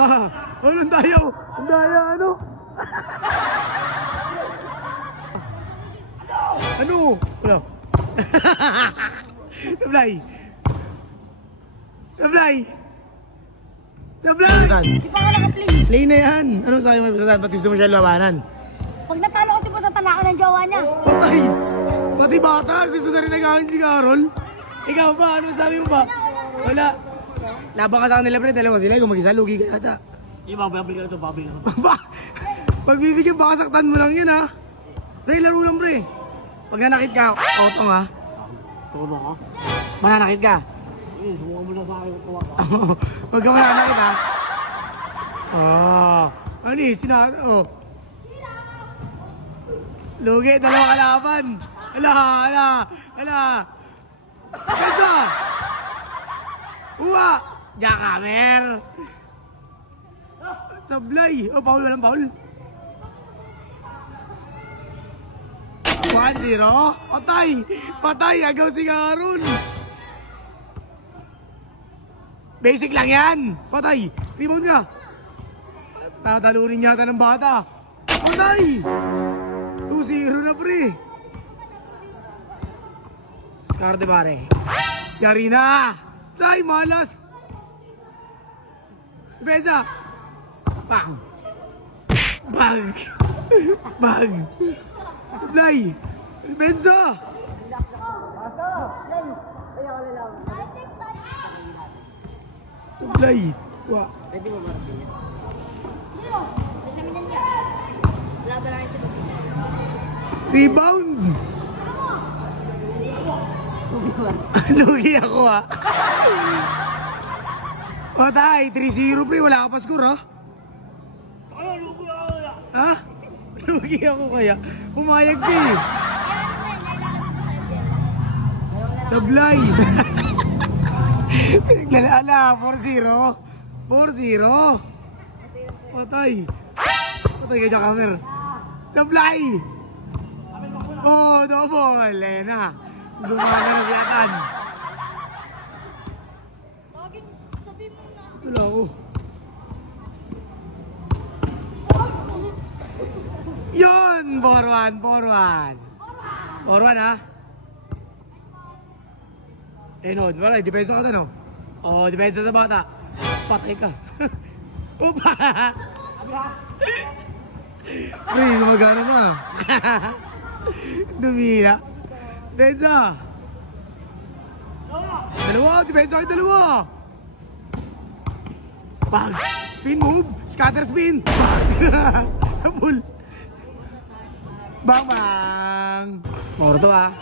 Ang daya, ang daya, ano? Ano? Wala. Sablay. Sablay. Sablay. Di pa nga naka-play. Play na yan. Anong sabi mo sa pati gusto mo siya labanan? Pag natalo kasi po sa tanako ng jowa niya. Patay. Pati bata, gusto na rin nagawin si Carol. Ikaw ba? Ano sabi mo ba? Wala. Laban ka sa kanila, pre. Dalawa sila. Kung mag-isa, lugi ka ata. Babil ka ito, babil ka. Pagbibigyan, baka saktan mo lang yan, ha? Pre, laro lang, pre. Pag nanakit ka, otong, ha? Tulong ka? Mananakit ka. Sumuha mo na sa akin. Huwag ka mananakit, ha? Ano eh, lugi, dalawa kalaban. Ala. Pesa! Uwa! Jackhammer! Sablay! Oh, Paul, walang Paul. 1-0. Patay! Agaw si Karun! Basic lang yan! Patay! Rebound ka! Tatalunin yata ng bata. Patay! 2-0 na, pre! Skarte pare. Yari na! Tay, malas! Beza! Bang! Bang! Play! Benza! Play! Wa! Pwede mo marating yan? Laban natin sa Rebound! Lugi ako, ha? Patay! 3-0, pre. Wala ka pa score, ha? Ha? Lugi ako kaya. Pumayag ka, eh. Sablay! Ala, 4-0. 4-0. Patay. Patay ka dyan, Kamer. Sablay! Oh, double. Lena. Gumana na si Atan. Wala ako. Yun! 4-1. 4-1, ha? Eh, no. Wala, depensa ka na, no? Oo, depensa sa bata. Patay ka. Opa! Uy, gumagana na. Dumila. Depensa! Dalawa! Depensa kayo dalawa! Pag! Spin move! Scatter spin! Pag! Sabul! Bang bang! Morto, ha?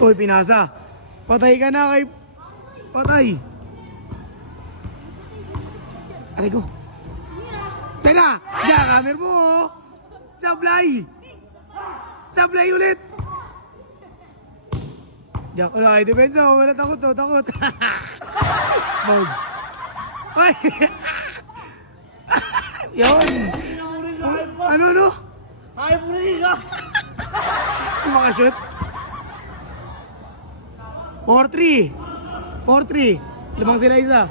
Uy, pinasa! Patay ka na kay... Patay! Aray ko! Tena! Jackhammer mo, oh! Sablay! Sablay ulit! Jack, wala kayo depensa, oh. Wala takot, oh. Takot! Bog! Ay! Yun! Ano? Ay, puli ka! Yung mga shoot? 4-3! 4-3! Lamang sila isa.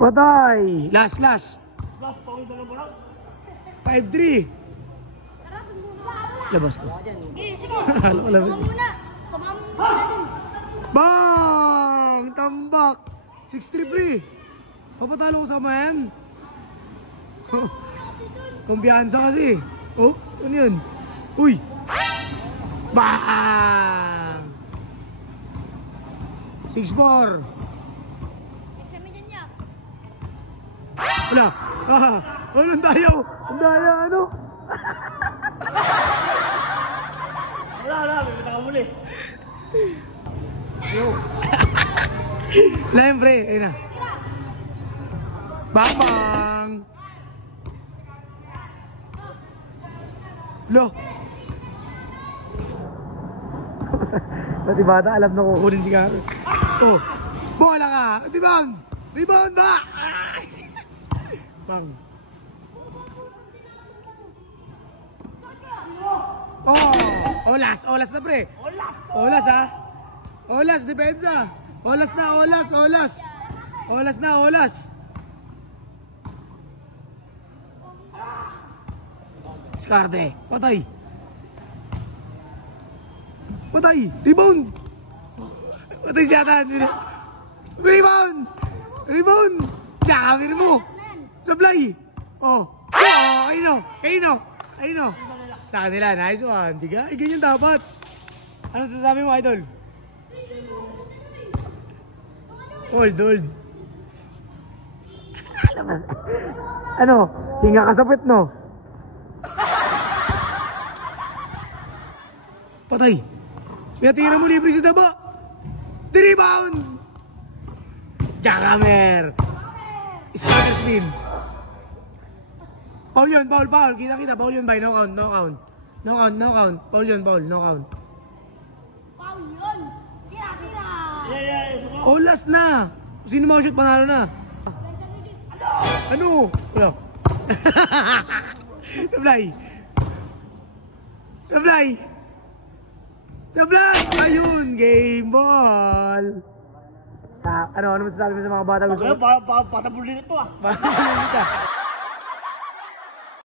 Patay! Last! 5-3! Labas ko. Sige, Labas. Kumama muna dun. Bang! Tambak! 6-3 pre! Papatalo ko sa man. Kumpiyansa kasi. Oh, ano yun? Uy! Bang! 6-4! Examine niya. Wala! Ang daya! Ang daya, ano? Wala, bibita ka muli. Wala yun, pre. Ayun na. Bang bang! Lo! Pati bata, alam na kukunin si Karo. Oh! Bola ka! Rebound! Rebound ba? Bang. Oh! Olas! Olas na pre! Wala! Olas ha! Olas! Depensa! Olas na! Olas! Olas! Olas na! Olas! Skarte! Patay! Patay! Rebound! Patay siya atan! Rebound! Rebound! Jammer mo! Sablay! Oh! Oh! Ayun o! Ayun o! Ayun o! Sa kanila, nice one. Diga, ganyan dapat. Ano sasabi mo, idol? Hold. Ano? Hinga ka sa pet, no? Patay. Pinatira mo libre si Daba. Di-rebound! Jackamer! Starter spin. Foul yun, foul. Kita, foul yun, by no count. Foul yun, no count. Foul yun. Tira. Yeah, sumo. Olas na! Sino makashoot, panalo na. Ano? Wala. Sablay! Ayun, game ball! Ano masasabi mo sa mga bata gusto mo? Patabulin ito ah. Bakit ka?